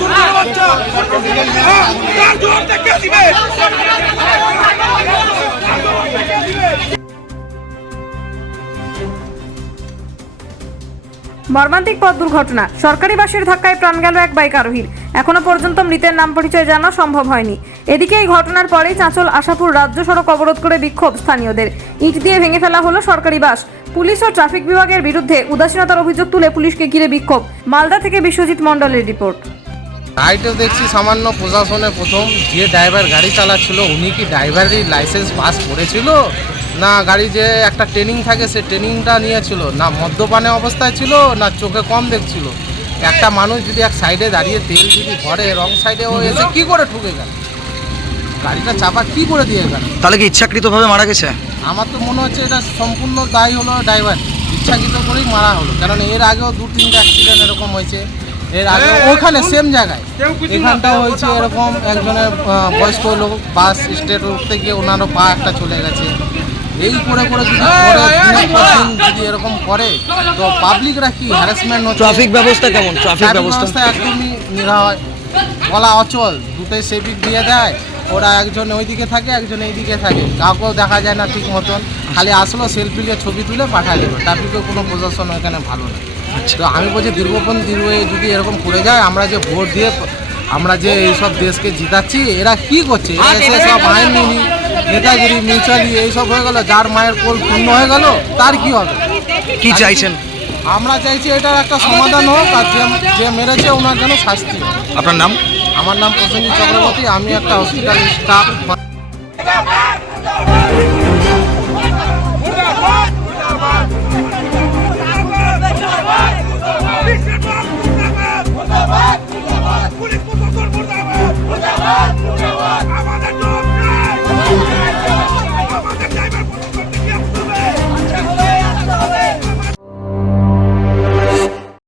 ছোট বাচ্চা। হ্যাঁ, তার জোর দেখে দিবে। মর্মান্তিক পথ দুর্ঘটনা। সরকারি বাসের ধাক্কায় প্রাণ গেল এক বাইক আরোহীর। এখনও পর্যন্ত মৃতের নাম পরিচয় জানা সম্ভব হয়নি। এদিকে এই ঘটনার পরেই চাঁচল আশাপুর রাজ্য সড়ক অবরোধ করে বিক্ষোভ স্থানীয়দের। ইট দিয়ে ভেঙে ফেলা হলো সরকারি বাস। পুলিশ ও ট্রাফিক বিভাগের বিরুদ্ধে উদাসীনতার অভিযোগ তুলে পুলিশকে ঘিরে বিক্ষোভ। মালদা থেকে বিশ্বজিৎ মণ্ডলের রিপোর্ট। রাইটে দেখছি সামান্য প্রশাসনে প্রথম। যে ড্রাইভার গাড়ি চালাচ্ছিল উনি কি ড্রাইভারের লাইসেন্স পাস করেছিল? না গাড়ি যে একটা ট্রেনিং থাকে সে ট্রেনিংটা নিয়েছিল। না মদ্যপানে অবস্থায় ছিল না চোখে কম দেখছিল। একটা মানুষ যদি এক সাইডে দাঁড়িয়ে তেল যদি ভরে রং সাইডে ও এসে কি করে ঠুকে গেল? গাড়িটা চাপা কি করে দিয়ে গেল? তাহলে কি ইচ্ছাকৃতভাবে মারা গেছে? আমার তো মনে হচ্ছে এটা সম্পূর্ণ দায়ী হলো ড্রাইভার ইচ্ছাকৃত করেই মারা হলো। কারণ এর আগেও দু তিনটা অ্যাক্সিডেন্ট এরকম হয়েছে। এর আগে ওখানে সেম জায়গায়। এখানটা হয়েছে এরকম একজনের বয়স্ক লোক বাস স্টেট উঠতে গিয়ে ওনারও পা একটা চলে গেছে। এই করে করে যদি করে দিনের পর দিন যদি এরকম করে তো পাবলিকরা কি হ্যারাসমেন্ট হচ্ছে? ট্রাফিক ব্যবস্থা কেমন? ট্রাফিক ব্যবস্থা? একদমই নিরায় বলা অচল। দুটোই সেপিক দিয়ে দেয় ওরা একজন ওইদিকে থাকে একজন এইদিকে থাকে। কাউকেও দেখা যায় না ঠিক মতন। খালি আসলো সেলফি নিয়ে ছবি তুলে পাঠায় দেবে ট্রাফিকের কোনো প্রশাসন এখানে ভালো না। তো আমি বলছি দীর্ঘক্ষণ দীর্ঘ যদি এরকম করে যায় আমরা যে ভোট দিয়ে আমরা যে এইসব দেশকে জিতাচ্ছি এরা কি করছে? এরা সব আইন নিনি নেতাগিরি মিউচুয়ালি এইসব হয়ে গেল যার মায়ের কোল পূর্ণ হয়ে গেল তার কি হবে? কি চাইছেন? আমরা চাইছি এটার একটা সমাধান হোক আর যে যে মেরেছে ওনার যেন শাস্তি হোক। আপনার নাম? আমার নাম প্রসেনজিৎ চক্রবর্তী আমি একটা হসপিটাল স্টাফ 啊。